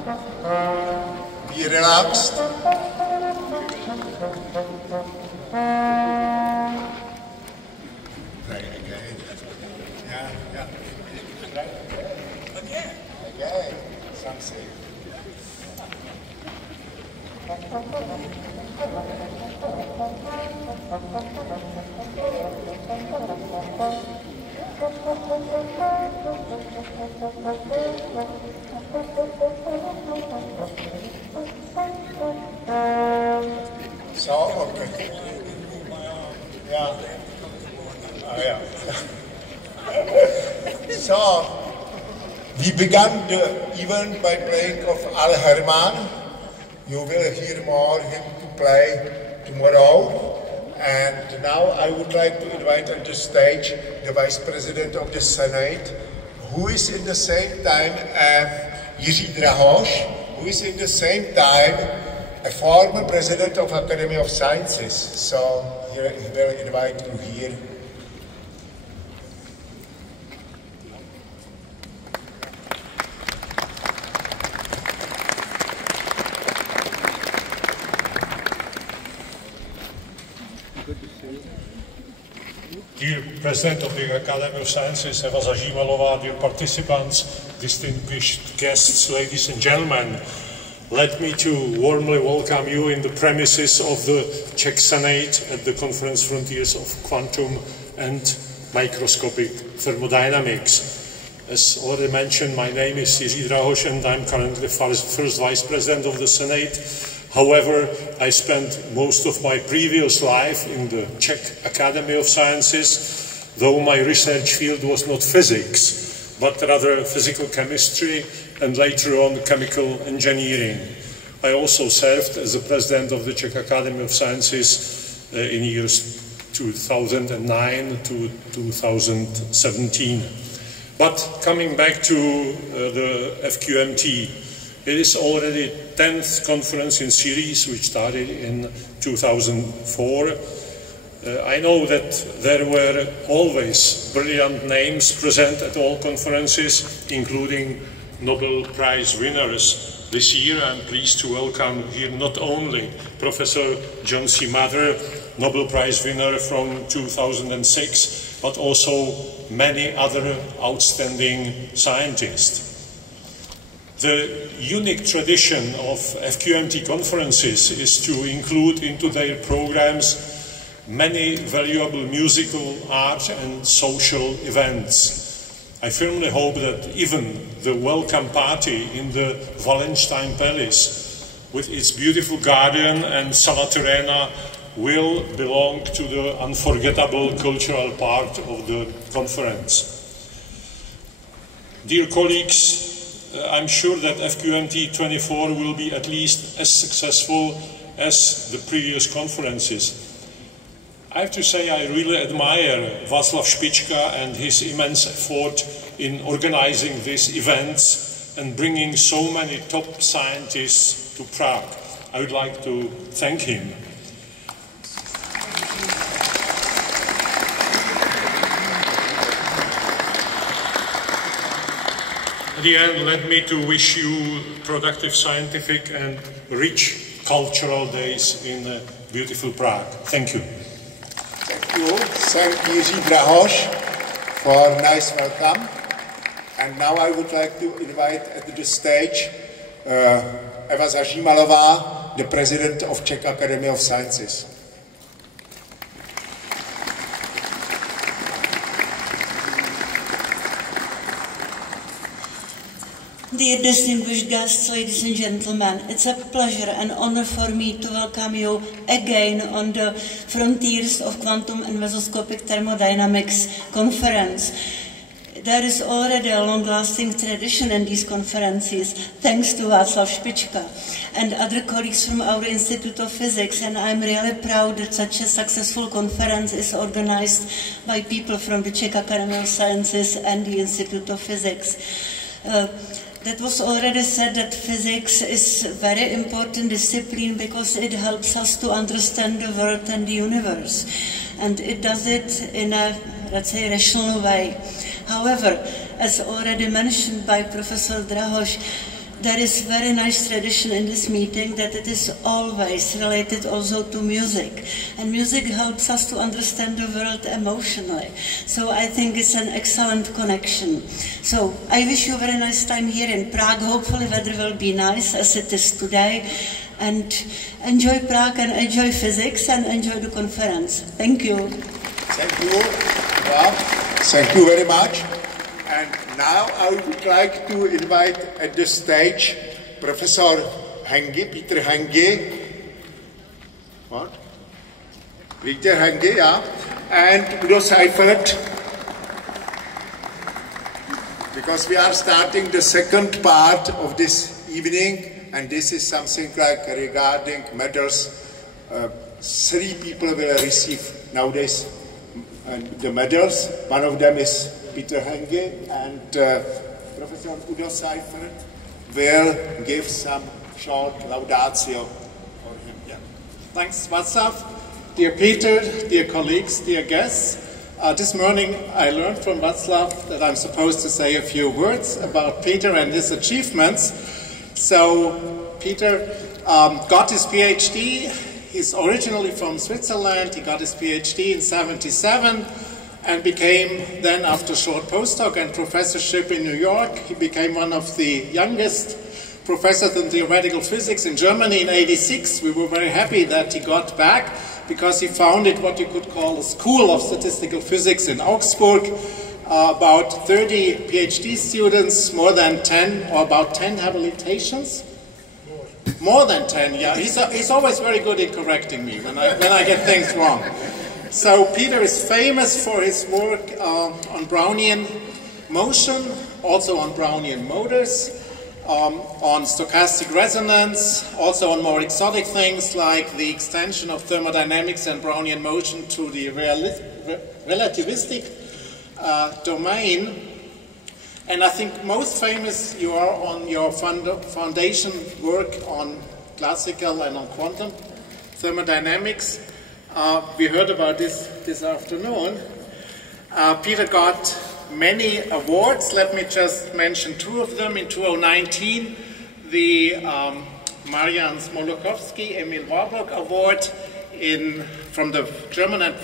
Be relaxed. Right, again. Yeah. Right. Again. Something. So, okay. Yeah. Yeah. So, we began the event by playing of Al Herman. You will hear more him to play tomorrow. And now I would like to invite on the stage the Vice President of the Senate, who is in the same time Jiří Drahoš, who is in the same time a former President of Academy of Sciences. So he will invite you here. Dear President of the Academy of Sciences, Eva Zajímalová, dear participants, distinguished guests, ladies and gentlemen, let me to warmly welcome you in the premises of the Czech Senate at the Conference Frontiers of Quantum and Microscopic Thermodynamics. As already mentioned, my name is Jiří Drahoš and I'm currently first Vice President of the Senate. However, I spent most of my previous life in the Czech Academy of Sciences, though my research field was not physics, but rather physical chemistry and later on chemical engineering. I also served as the President of the Czech Academy of Sciences in years 2009 to 2017. But coming back to the FQMT, it is already 10th conference in series, which started in 2004. I know that there were always brilliant names present at all conferences, including Nobel Prize winners. This year I'm pleased to welcome here not only Professor John C. Mather, Nobel Prize winner from 2006, but also many other outstanding scientists. The unique tradition of FQMT conferences is to include into their programs many valuable musical, art and social events. I firmly hope that even the welcome party in the Valdštejnské Palace, with its beautiful garden and sala terrena, will belong to the unforgettable cultural part of the conference. Dear colleagues, I'm sure that FQMT’24 will be at least as successful as the previous conferences. I have to say I really admire Václav Špička and his immense effort in organizing these events and bringing so many top scientists to Prague. I would like to thank him. At the end, let me to wish you productive scientific and rich cultural days in beautiful Prague. Thank you. Thank you. Thank Jiří Drahoš for nice welcome. And now I would like to invite at the stage Eva Zajímalová, the President of Czech Academy of Sciences. Dear distinguished guests, ladies and gentlemen, it's a pleasure and honor for me to welcome you again on the Frontiers of Quantum and Mesoscopic Thermodynamics conference. There is already a long-lasting tradition in these conferences, thanks to Václav Špička and other colleagues from our Institute of Physics, and I'm really proud that such a successful conference is organized by people from the Czech Academy of Sciences and the Institute of Physics. That was already said that physics is a very important discipline because it helps us to understand the world and the universe. And it does it in a, let's say, rational way. However, as already mentioned by Professor Drahoš, there is very nice tradition in this meeting that it is always related also to music. And music helps us to understand the world emotionally. So I think it's an excellent connection. So I wish you a very nice time here in Prague. Hopefully weather will be nice as it is today. And enjoy Prague and enjoy physics and enjoy the conference. Thank you. Thank you. Well, thank you very much. And now I would like to invite at the stage Professor Hengi, Peter Hengi. What? Peter Hengi, yeah. And Udo Seifert. Because we are starting the second part of this evening, and this is something like regarding medals. 3 people will receive nowadays the medals. One of them is Peter Hengi, and Professor Udo Seifert will give some short laudatio for him. Yeah. Thanks, Václav. Dear Peter, dear colleagues, dear guests, this morning I learned from Václav that I'm supposed to say a few words about Peter and his achievements. So, Peter got his PhD. He's originally from Switzerland. He got his PhD in '77. And became then, after a short postdoc and professorship in New York, he became one of the youngest professors in theoretical physics in Germany in '86. We were very happy that he got back because he founded what you could call a school of statistical physics in Augsburg. About 30 PhD students, more than 10, or about 10 habilitations. More than 10, yeah. He's always very good in correcting me when I get things wrong. So Peter is famous for his work on Brownian motion, also on Brownian motors, on stochastic resonance, also on more exotic things like the extension of thermodynamics and Brownian motion to the relativistic domain. And I think most famous you are on your foundation work on classical and on quantum thermodynamics. We heard about this afternoon. Peter got many awards. Let me just mention 2 of them. In 2019, the Marian Smoluchowski Emil Warburg Award from the German and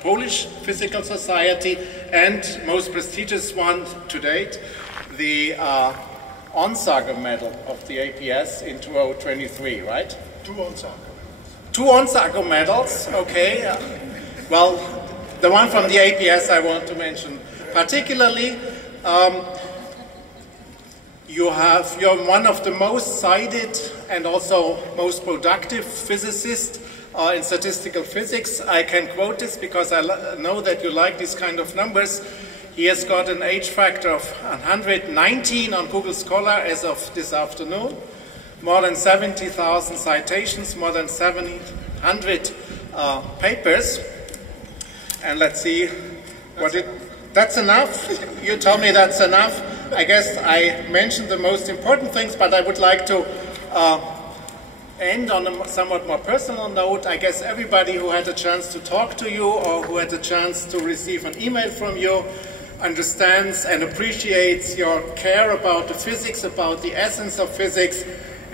Polish Physical Society, and most prestigious one to date, the Onsager Medal of the APS in 2023, right? 2 Onsager. 2 Onsager medals, okay. Well, the one from the APS I want to mention particularly. You're one of the most cited and also most productive physicists in statistical physics. I can quote this because I know that you like these kind of numbers. He has got an H factor of 119 on Google Scholar as of this afternoon. More than 70,000 citations, more than 700 papers. And let's see that's enough? You tell me that's enough. I guess I mentioned the most important things, but I would like to end on a somewhat more personal note. I guess everybody who had a chance to talk to you or who had a chance to receive an email from you understands and appreciates your care about the physics, about the essence of physics,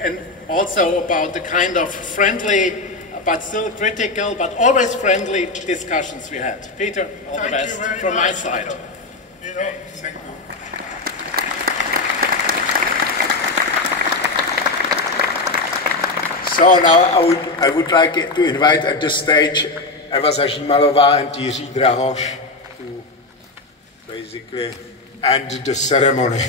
and also about the kind of friendly, but still critical, but always friendly discussions we had. Peter, all the best from my side. Okay, thank you. So now I would like to invite at the stage Eva Zažímalová and Jiří Drahoš to basically end the ceremony.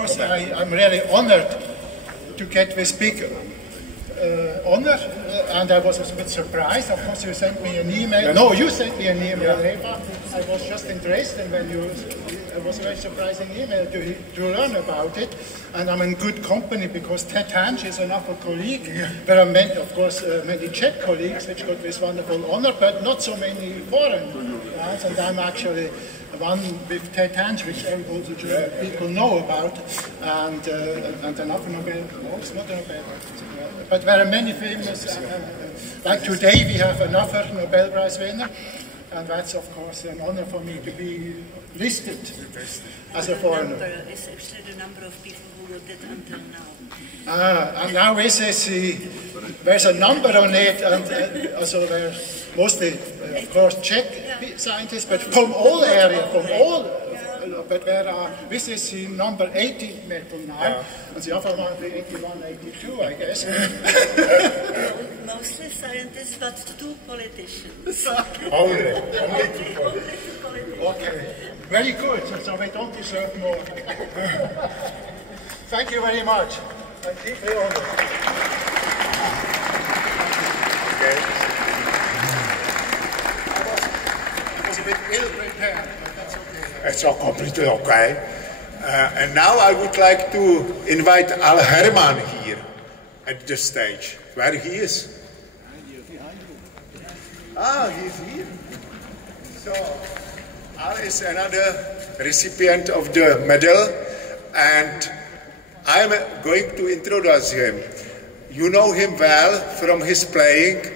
course, I'm really honored to get this big honor, and I was a bit surprised. Of course, you sent me an email. No, you sent me an email, Eva. I was just in Dresden when it was a very surprising email to learn about it. And I'm in good company because Ted Hansch is another colleague. There are many, of course, many Czech colleagues which got this wonderful honor, but not so many foreign ones. And I'm actually one with Ted Hansch, which also German people know about, and another Nobel, no, it's not a Nobel, but there are many famous, like today we have another Nobel Prize winner, and that's of course an honor for me to be listed as a foreigner. The number is actually the number of people who wrote it until now. And now this is, there's a number on it, and also there's mostly, of course, Czech scientists, but from all areas, from all, but there are, this is the number 80 metal now, and the other one will be 81, 82, I guess. Mostly scientists, but 2 politicians. Only okay, very good, so we don't deserve more. Thank you very much. I'm deeply honored. I was a bit ill-prepared, but that's okay. It's all completely okay. And now I would like to invite Al Herman here at the stage. Where he is? Ah, he's here. So, Al is another recipient of the medal, and I'm going to introduce him. You know him well from his playing.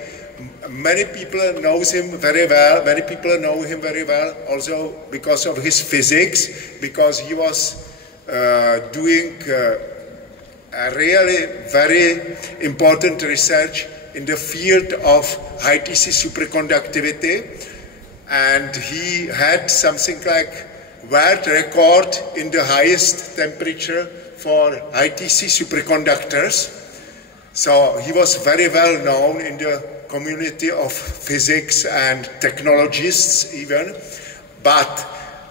Many people knows him very well. Many people know him very well also because of his physics, because he was doing a really very important research in the field of high TC superconductivity, and he had something like world record in the highest temperature for high TC superconductors. So he was very well known in the community of physics and technologists even, but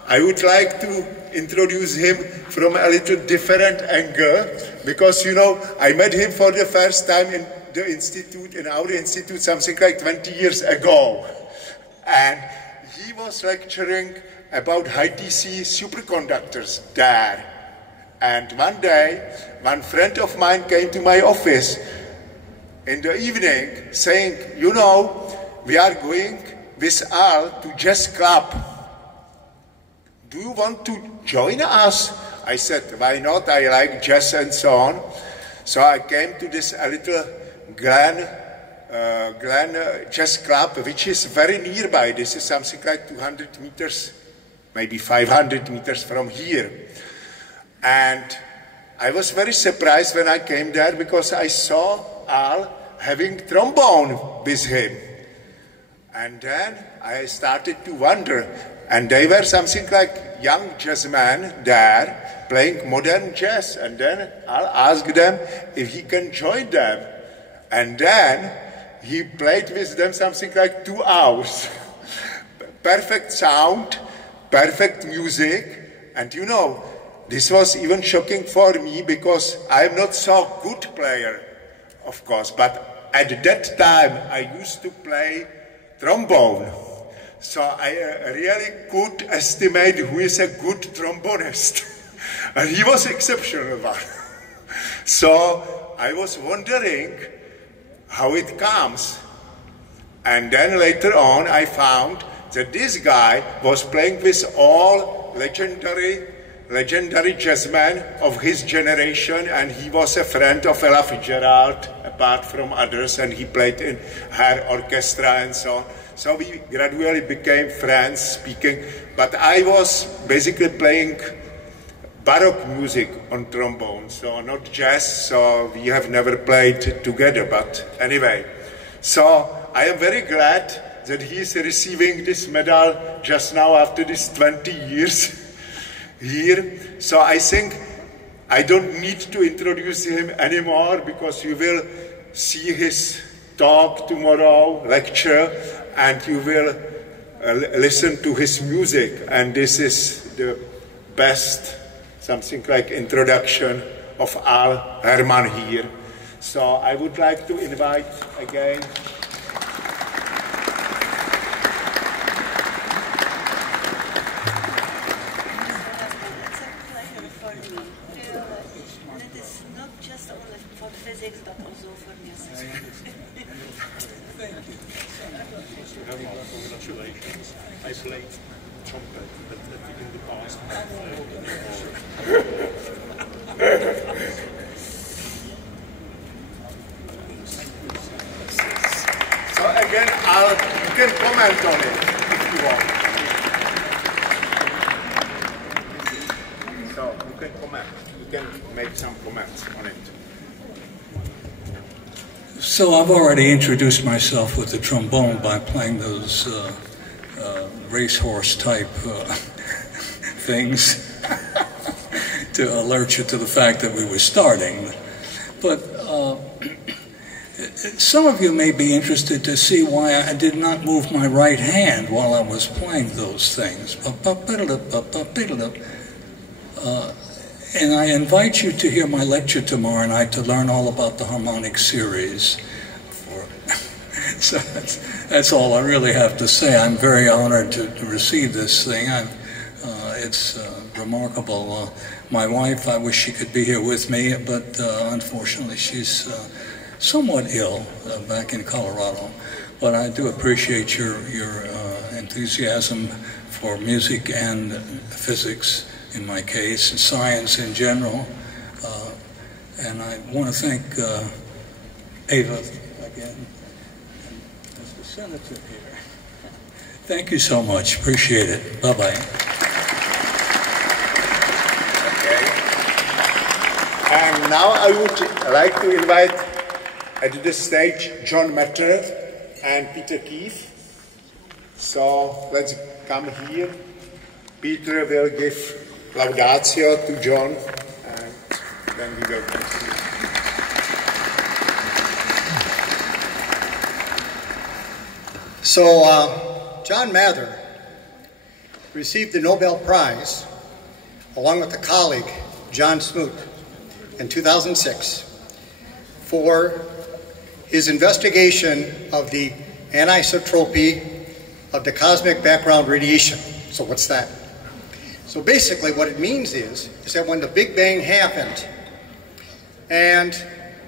I would like to introduce him from a little different angle, because you know, I met him for the first time in the institute, in our institute, something like 20 years ago, and he was lecturing about high TC superconductors there. And one day, one friend of mine came to my office in the evening saying, you know, we are going with Al to jazz club. Do you want to join us? I said, why not? I like jazz and so on. So I came to this little Glen Jazz Club, which is very nearby. This is something like 200 meters, maybe 500 meters from here. And I was very surprised when I came there, because I saw Al having trombone with him. And then I started to wonder, and they were something like young jazzmen there playing modern jazz, and then I'll ask them if he can join them. And then he played with them something like 2 hours. Perfect sound, perfect music, and you know, this was even shocking for me, because I'm not so good player, of course, but at that time I used to play trombone. So I really could estimate who is a good trombonist. And he was exceptional one. So I was wondering how it comes. And then later on I found that this guy was playing with all legendary jazzmen of his generation, and he was a friend of Ella Fitzgerald, apart from others, and he played in her orchestra and so on. So we gradually became friends speaking, but I was basically playing Baroque music on trombone, so not jazz, so we have never played together, but anyway. So I am very glad that he is receiving this medal just now after this 20 years here. So I think I don't need to introduce him anymore, because you will see his talk tomorrow, lecture, and you will listen to his music. And this is the best something like introduction of Al Herman here. So I would like to invite again but also for music. Congratulations. I played trumpet in the past. So again, you can comment on it if you want. So you can comment. You can make some comments on it. So I've already introduced myself with the trombone by playing those racehorse type things to alert you to the fact that we were starting. But some of you may be interested to see why I did not move my right hand while I was playing those things. And I invite you to hear my lecture tomorrow night to learn all about the harmonic series. So that's all I really have to say. I'm very honored to receive this thing. It's remarkable. My wife, I wish she could be here with me, but unfortunately she's somewhat ill back in Colorado. But I do appreciate your enthusiasm for music and physics, in my case, and science in general. And I want to thank Ava again, and Mr. Senator here. Thank you so much. Appreciate it. Bye-bye. Okay. And now I would like to invite at this stage John Matter and Peter Keefe. So let's come here. Peter will give laudatio to John, and then we will continue. So, John Mather received the Nobel Prize, along with a colleague, John Smoot, in 2006, for his investigation of the anisotropy of the cosmic background radiation. So what's that? So basically what it means is that when the Big Bang happened and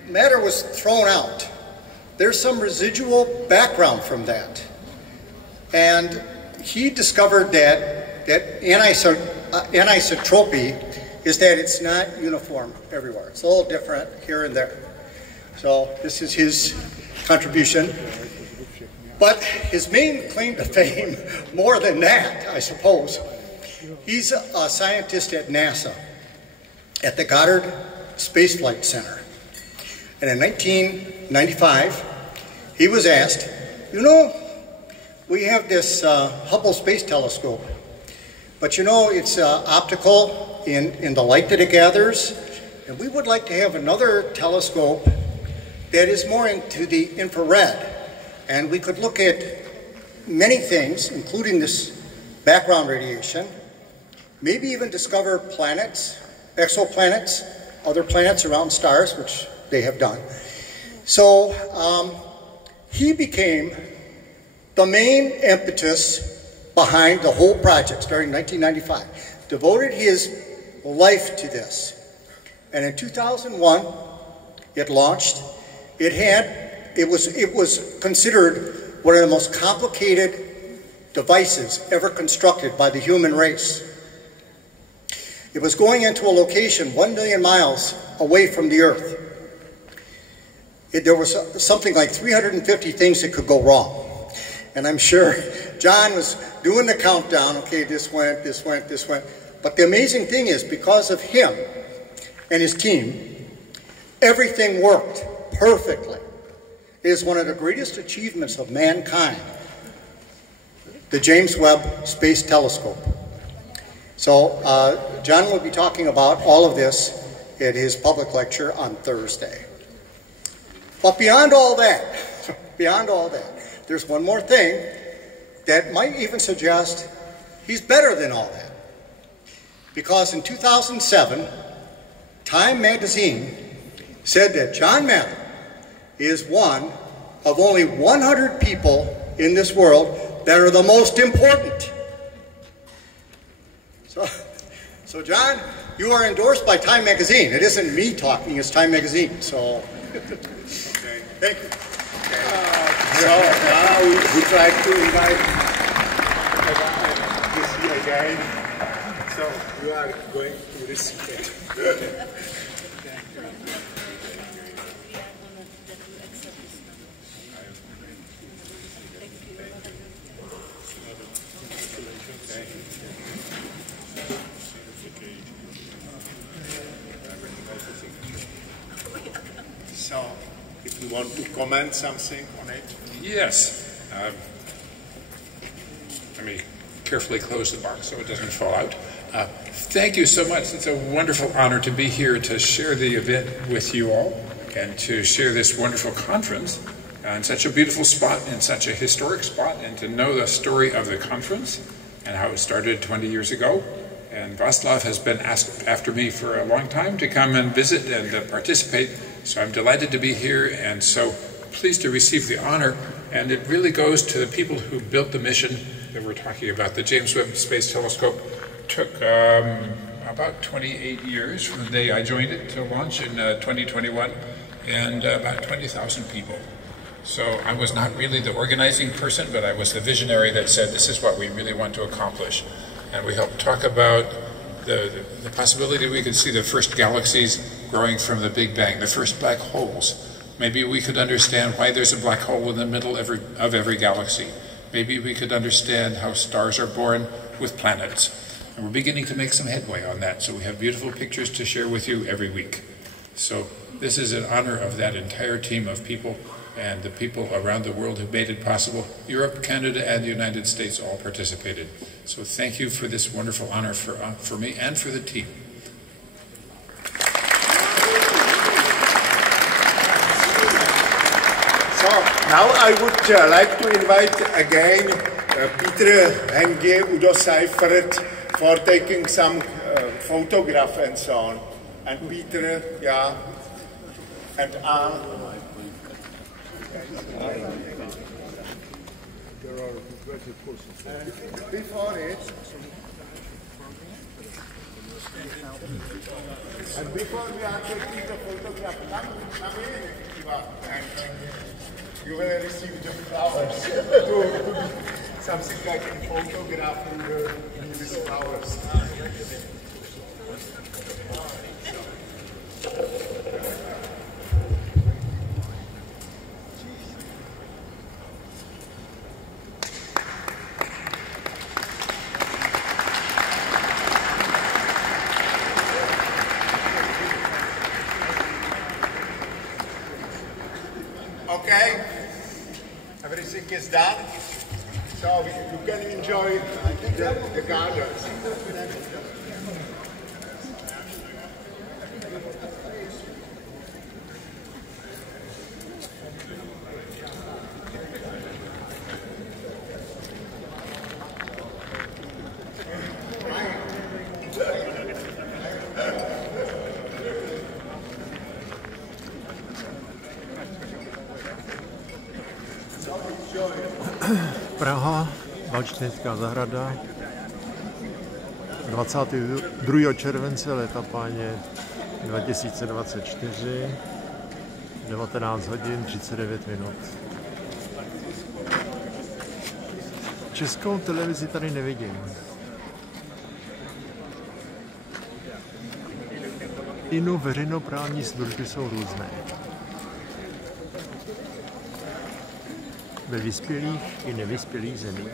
matter was thrown out, there's some residual background from that. And he discovered that anisotropy is that it's not uniform everywhere. It's a little different here and there. So this is his contribution. But his main claim to fame, more than that, I suppose, he's a scientist at NASA, at the Goddard Space Flight Center. And in 1995, he was asked, you know, we have this Hubble Space Telescope, but you know, it's optical in the light that it gathers, and we would like to have another telescope that is more into the infrared, and we could look at many things, including this background radiation, maybe even discover planets, exoplanets, other planets around stars, which they have done. So he became the main impetus behind the whole project starting in 1995, devoted his life to this. And in 2001, it launched. It was considered one of the most complicated devices ever constructed by the human race. It was going into a location 1 million miles away from the Earth. There was something like 350 things that could go wrong. And I'm sure John was doing the countdown. Okay, this went, this went, this went. But the amazing thing is, because of him and his team, everything worked perfectly. It is one of the greatest achievements of mankind, the James Webb Space Telescope. So John will be talking about all of this at his public lecture on Thursday. But beyond all that, there's one more thing that might even suggest he's better than all that. because in 2007, Time magazine said that John Mather is one of only 100 people in this world that are the most important. So John, you are endorsed by Time magazine. It isn't me talking, it's Time magazine. So, okay, thank you. So now we try to invite you again. So you are going to receive it. So, if you want to comment something on it. Yes. Let me carefully close the box so it doesn't fall out. Thank you so much. It's a wonderful honor to be here to share the event with you all and to share this wonderful conference in such a beautiful spot, in such a historic spot, and to know the story of the conference and how it started 20 years ago. And Václav has been asked after me for a long time to come and visit and participate, so I'm delighted to be here and so pleased to receive the honor. And it really goes to the people who built the mission that we're talking about. The James Webb Space Telescope took about 28 years from the day I joined it to launch in 2021, and about 20,000 people. So I was not really the organizing person, but I was the visionary that said, this is what we really want to accomplish. And we helped talk about the possibility we could see the first galaxies growing from the Big Bang, the first black holes. Maybe we could understand why there's a black hole in the middle of every galaxy. Maybe we could understand how stars are born with planets. And we're beginning to make some headway on that, so we have beautiful pictures to share with you every week. So this is in honor of that entire team of people and the people around the world who made it possible. Europe, Canada, and the United States all participated. So thank you for this wonderful honor for me and for the team. So now I would like to invite again Peter Henge, Udo Seifert for taking some photograph and so on. And Peter, yeah, and Anne. Before it, and before we are taking the photograph, come in, and you will receive the flowers. Something like a photograph with flowers. Okay, everything is done, so you can enjoy the gardens. Praha, Valdštejnská zahrada, 22. července leta páně 2024, 19 hodin 39 minut. Českou televizi tady nevidím. Inu veřejnoprávní služby jsou různé. Ve vyspělých i nevyspělých zemích